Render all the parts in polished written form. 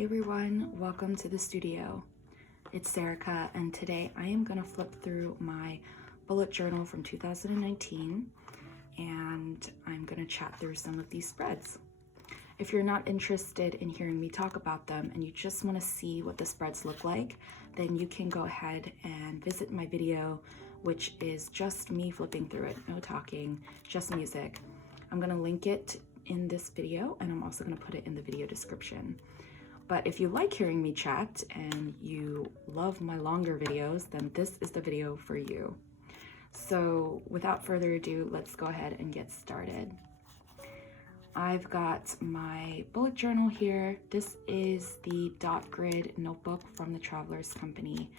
Hey everyone, welcome to the studio. It's Serica, and today I am going to flip through my bullet journal from 2019 and I'm going to chat through some of these spreads. If you're not interested in hearing me talk about them and you just want to see what the spreads look like, then you can go ahead and visit my video, which is just me flipping through it, no talking, just music. I'm going to link it in this video and I'm also going to put it in the video description. But if you like hearing me chat and you love my longer videos, then this is the video for you. So without further ado, let's go ahead and get started. I've got my bullet journal here. This is the dot grid notebook from the Travelers Company,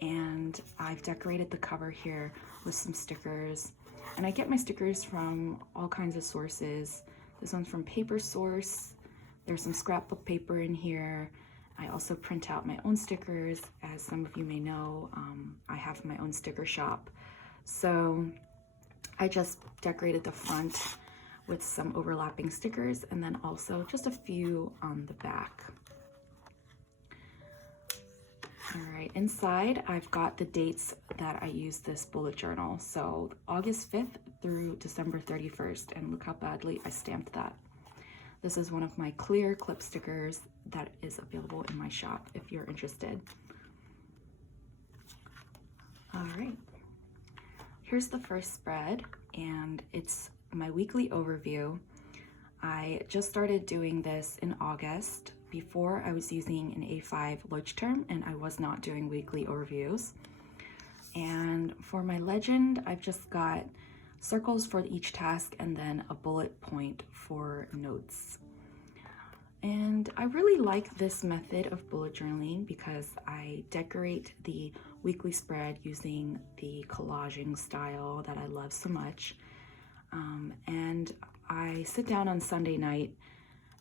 and I've decorated the cover here with some stickers. And I get my stickers from all kinds of sources. This one's from Paper Source. There's some scrapbook paper in here. I also print out my own stickers. As some of you may know, I have my own sticker shop. So I just decorated the front with some overlapping stickers and then also just a few on the back. All right, inside I've got the dates that I used this bullet journal. So August 5th through December 31st, and look how badly I stamped that. This is one of my clear clip stickers that is available in my shop if you're interested. All right, here's the first spread, and it's my weekly overview. I just started doing this in August. Before, I was using an A5 Leuchtturm and I was not doing weekly overviews. And for my legend, I've just got circles for each task and then a bullet point for notes. And I really like this method of bullet journaling because I decorate the weekly spread using the collaging style that I love so much. And I sit down on Sunday night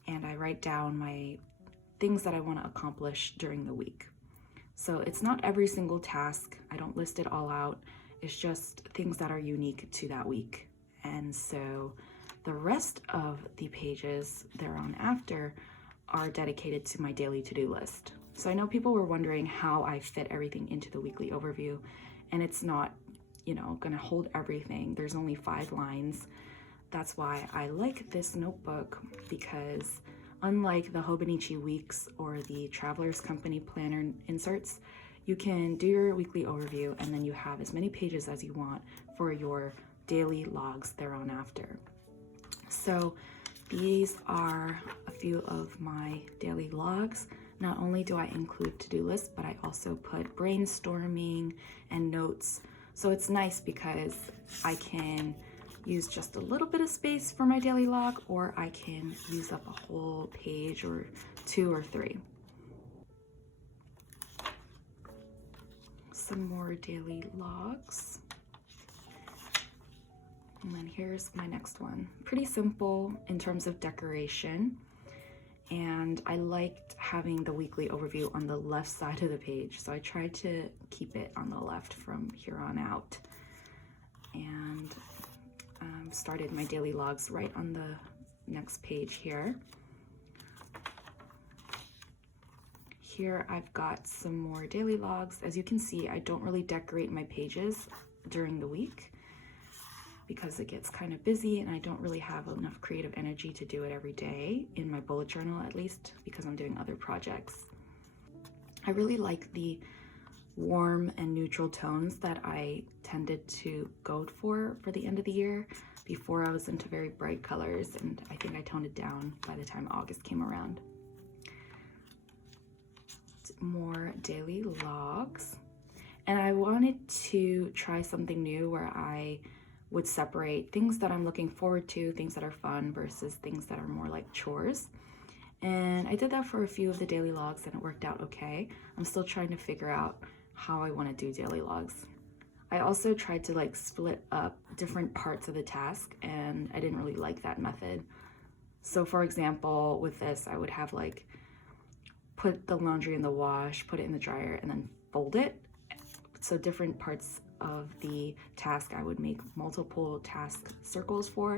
and I write down my things that I want to accomplish during the week. So it's not every single task. I don't list it all out. It's just things that are unique to that week. And so the rest of the pages thereon after are dedicated to my daily to-do list. So I know people were wondering how I fit everything into the weekly overview, and it's not, gonna hold everything. There's only 5 lines. That's why I like this notebook, because unlike the Hobonichi Weeks or the Travelers Company planner inserts, you can do your weekly overview and then you have as many pages as you want for your daily logs thereon after. So these are a few of my daily logs. Not only do I include to-do lists, but I also put brainstorming and notes. So it's nice because I can use just a little bit of space for my daily log, or I can use up a whole page or 2 or 3. Some more daily logs. And then here's my next one. Pretty simple in terms of decoration. And I liked having the weekly overview on the left side of the page. So I tried to keep it on the left from here on out. And started my daily logs right on the next page here. Here I've got some more daily logs. As you can see, I don't really decorate my pages during the week because it gets kind of busy and I don't really have enough creative energy to do it every day, in my bullet journal at least, because I'm doing other projects. I really like the warm and neutral tones that I tended to go for the end of the year. Before, I was into very bright colors, and I think I toned it down by the time August came around. More daily logs. And I wanted to try something new where I would separate things that I'm looking forward to, things that are fun, versus things that are more like chores. And I did that for a few of the daily logs and it worked out okay. I'm still trying to figure out how I want to do daily logs. I also tried to split up different parts of the task, and I didn't really like that method. So for example, with this, I would have put the laundry in the wash, put it in the dryer, and then fold it. So different parts of the task I would make multiple task circles for.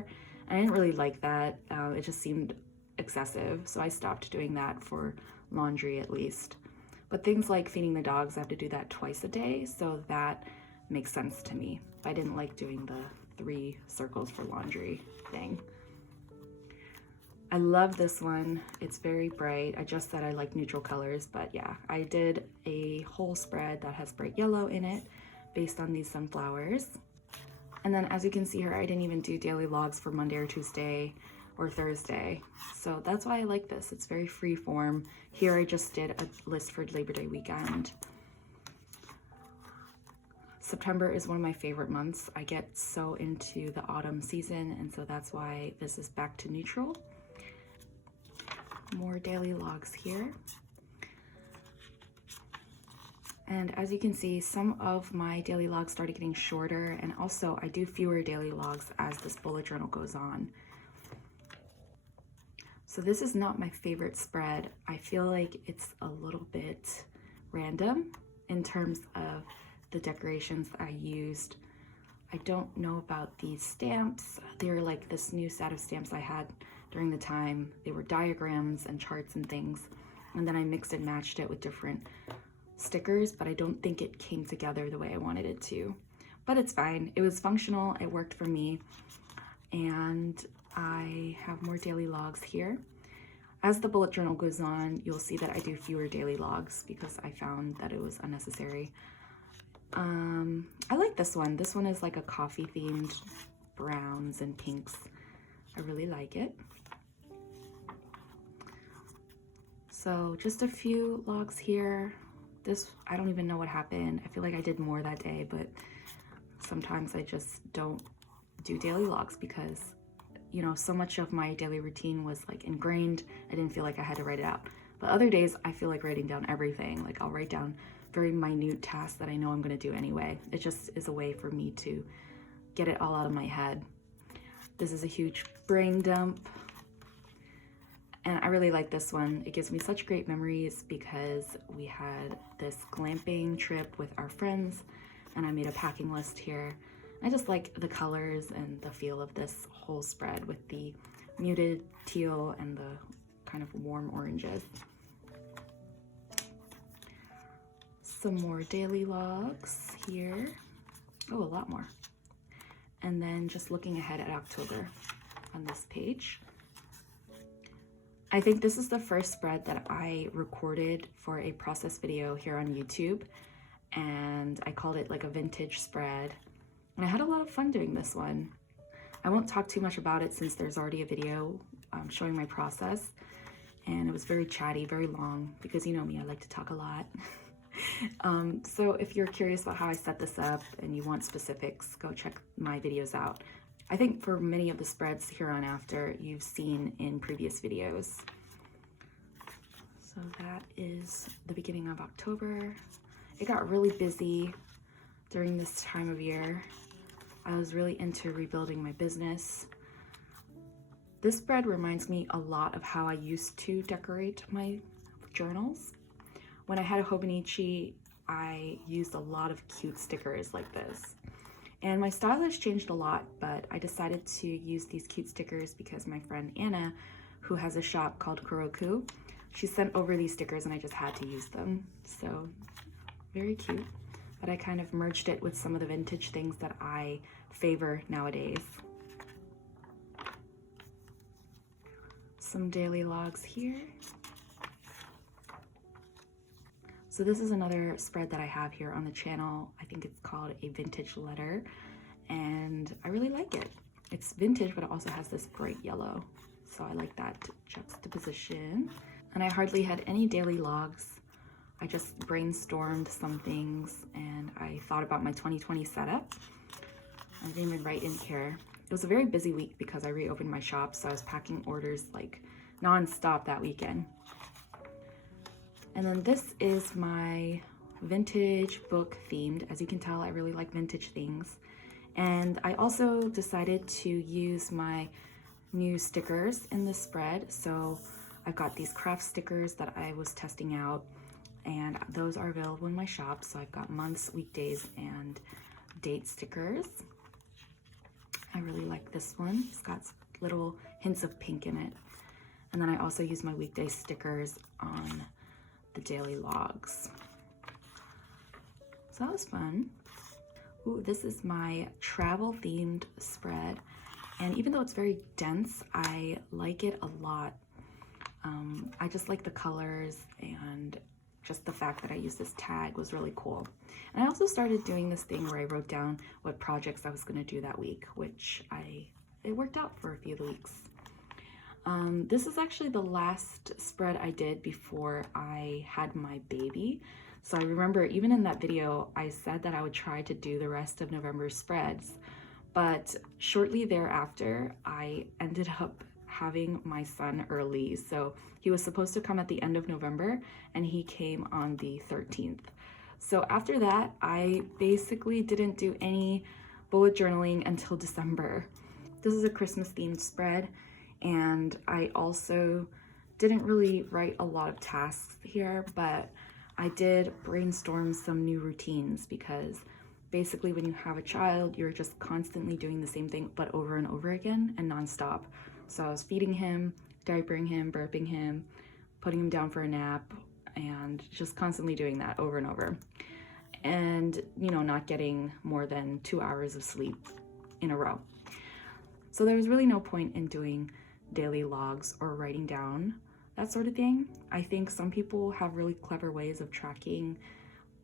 And I didn't really like that. It just seemed excessive. So I stopped doing that for laundry at least. But things like feeding the dogs, I have to do that twice a day, so that makes sense to me. I didn't like doing the 3 circles for laundry thing. I love this one. It's very bright. I just said I like neutral colors, but yeah, I did a whole spread that has bright yellow in it based on these sunflowers. And then as you can see here, I didn't even do daily logs for Monday or Tuesday or Thursday. So that's why I like this. It's very free form. Here I just did a list for Labor Day weekend. September is one of my favorite months. I get so into the autumn season, and so that's why this is back to neutral. More daily logs here. And as you can see, some of my daily logs started getting shorter, and also I do fewer daily logs as this bullet journal goes on. So this is not my favorite spread. I feel like it's a little bit random in terms of the decorations that I used. I don't know about these stamps. They're like this new set of stamps I had during the time. They were diagrams and charts and things. And then I mixed and matched it with different stickers, but I don't think it came together the way I wanted it to. But it's fine. It was functional. It worked for me. And I have more daily logs here. As the bullet journal goes on, you'll see that I do fewer daily logs because I found that it was unnecessary. I like this one. This one is like a coffee themed browns and pinks. I really like it. So just a few logs here. This, I don't even know what happened. I feel like I did more that day, but sometimes I just don't do daily logs because, you know, so much of my daily routine was like ingrained. I didn't feel like I had to write it out. But other days I feel like writing down everything. Like I'll write down very minute tasks that I know I'm gonna do anyway. It just is a way for me to get it all out of my head. This is a huge brain dump. And I really like this one. It gives me such great memories because we had this glamping trip with our friends and I made a packing list here. I just like the colors and the feel of this whole spread with the muted teal and the kind of warm oranges. Some more daily logs here. Oh, a lot more. And then just looking ahead at October on this page. I think this is the first spread that I recorded for a process video here on YouTube, and I called it like a vintage spread. And I had a lot of fun doing this one. I won't talk too much about it since there's already a video showing my process, and it was very chatty, very long, because you know me, I like to talk a lot. So if you're curious about how I set this up and you want specifics, go check my videos out. I think for many of the spreads here on after, you've seen in previous videos. So that is the beginning of October. It got really busy during this time of year. I was really into rebuilding my business. This spread reminds me a lot of how I used to decorate my journals. When I had a Hobonichi, I used a lot of cute stickers like this. And my style has changed a lot, but I decided to use these cute stickers because my friend Anna, who has a shop called Kuroku, she sent over these stickers and I just had to use them. So very cute. But I kind of merged it with some of the vintage things that I favor nowadays. Some daily logs here. So this is another spread that I have here on the channel. I think it's called a vintage letter, and I really like it. It's vintage, but it also has this bright yellow. So I like that juxtaposition. And I hardly had any daily logs. I just brainstormed some things and I thought about my 2020 setup. I didn't even write in here. It was a very busy week because I reopened my shop, so I was packing orders like non-stop that weekend. And then this is my vintage book themed. As you can tell, I really like vintage things. And I also decided to use my new stickers in this spread. So I've got these craft stickers that I was testing out, and those are available in my shop. So I've got months, weekdays, and date stickers. I really like this one. It's got little hints of pink in it. And then I also use my weekday stickers on daily logs. So that was fun. Ooh, this is my travel themed spread. And even though it's very dense, I like it a lot. I just like the colors, and just the fact that I used this tag was really cool. And I also started doing this thing where I wrote down what projects I was going to do that week, which it worked out for a few of the weeks. This is actually the last spread I did before I had my baby. So I remember even in that video, I said that I would try to do the rest of November's spreads, but shortly thereafter, I ended up having my son early. So he was supposed to come at the end of November and he came on the 13th. So after that, I basically didn't do any bullet journaling until December. This is a Christmas themed spread, and I also didn't really write a lot of tasks here, but I did brainstorm some new routines, because basically when you have a child, you're just constantly doing the same thing but over and over again and nonstop. So I was feeding him, diapering him, burping him, putting him down for a nap, and just constantly doing that over and over. And, you know, not getting more than 2 hours of sleep in a row. So there was really no point in doing daily logs or writing down that sort of thing. I think some people have really clever ways of tracking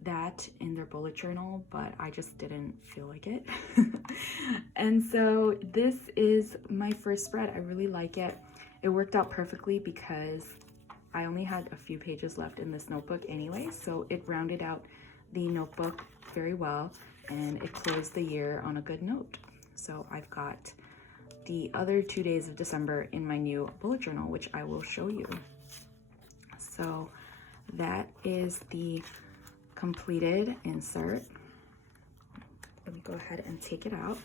that in their bullet journal, but I just didn't feel like it. And so this is my first spread. I really like it. It worked out perfectly because I only had a few pages left in this notebook anyway, so it rounded out the notebook very well, and it closed the year on a good note. So I've got the other 2 days of December in my new bullet journal, which I will show you. So that is the completed insert. Let me go ahead and take it out.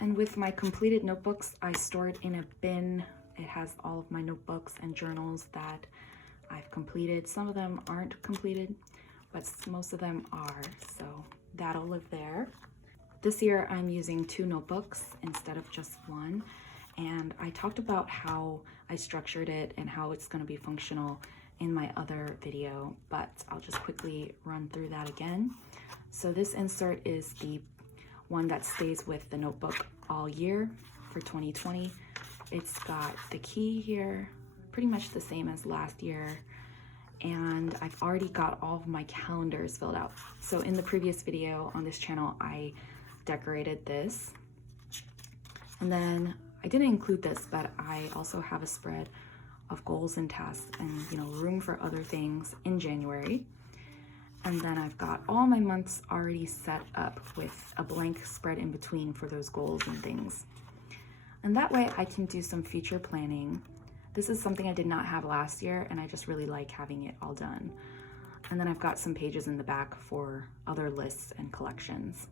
And with my completed notebooks, I store it in a bin. It has all of my notebooks and journals that I've completed. Some of them aren't completed, but most of them are, so that'll live there. This year I'm using 2 notebooks instead of just one, and I talked about how I structured it and how it's going to be functional in my other video, but I'll just quickly run through that again. So this insert is the one that stays with the notebook all year for 2020. It's got the key here, pretty much the same as last year, and I've already got all of my calendars filled out. So in the previous video on this channel, I decorated this, and then I didn't include this, but I also have a spread of goals and tasks and, you know, room for other things in January. And then I've got all my months already set up with a blank spread in between for those goals and things. And that way I can do some future planning. This is something I did not have last year, and I just really like having it all done. And then I've got some pages in the back for other lists and collections.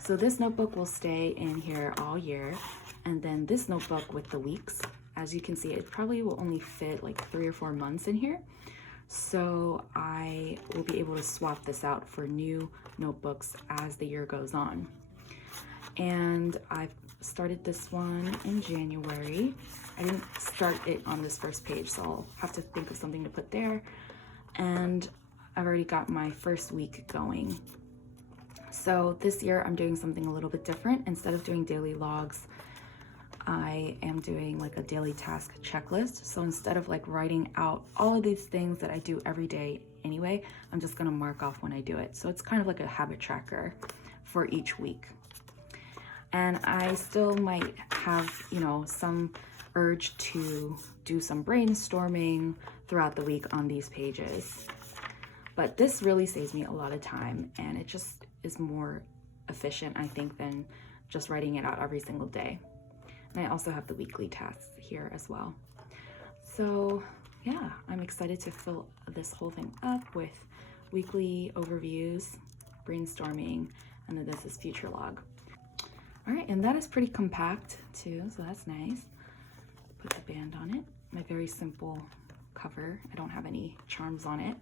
So this notebook will stay in here all year, and then this notebook with the weeks, as you can see, it probably will only fit like 3 or 4 months in here. So I will be able to swap this out for new notebooks as the year goes on. And I've started this one in January. I didn't start it on this first page, so I'll have to think of something to put there. And I've already got my first week going. So this year I'm doing something a little bit different. Instead of doing daily logs, I am doing like a daily task checklist. So instead of like writing out all of these things that I do every day anyway, I'm just gonna mark off when I do it. So it's kind of like a habit tracker for each week. And I still might have, you know, some urge to do some brainstorming throughout the week on these pages. But this really saves me a lot of time, and it just is more efficient, I think, than just writing it out every single day. And I also have the weekly tasks here as well. So yeah, I'm excited to fill this whole thing up with weekly overviews, brainstorming, and then this is future log. All right, and that is pretty compact too, so that's nice. Put the band on it. My very simple cover. I don't have any charms on it.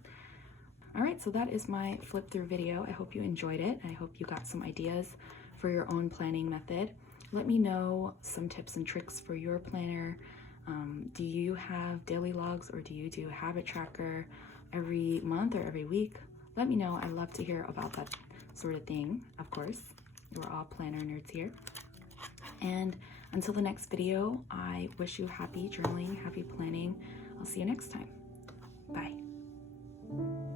All right, so that is my flip through video. I hope you enjoyed it. I hope you got some ideas for your own planning method. Let me know some tips and tricks for your planner. Do you have daily logs, or do you do a habit tracker every month or every week? Let me know. I love to hear about that sort of thing. Of course, we're all planner nerds here. And until the next video, I wish you happy journaling, happy planning. I'll see you next time. Bye.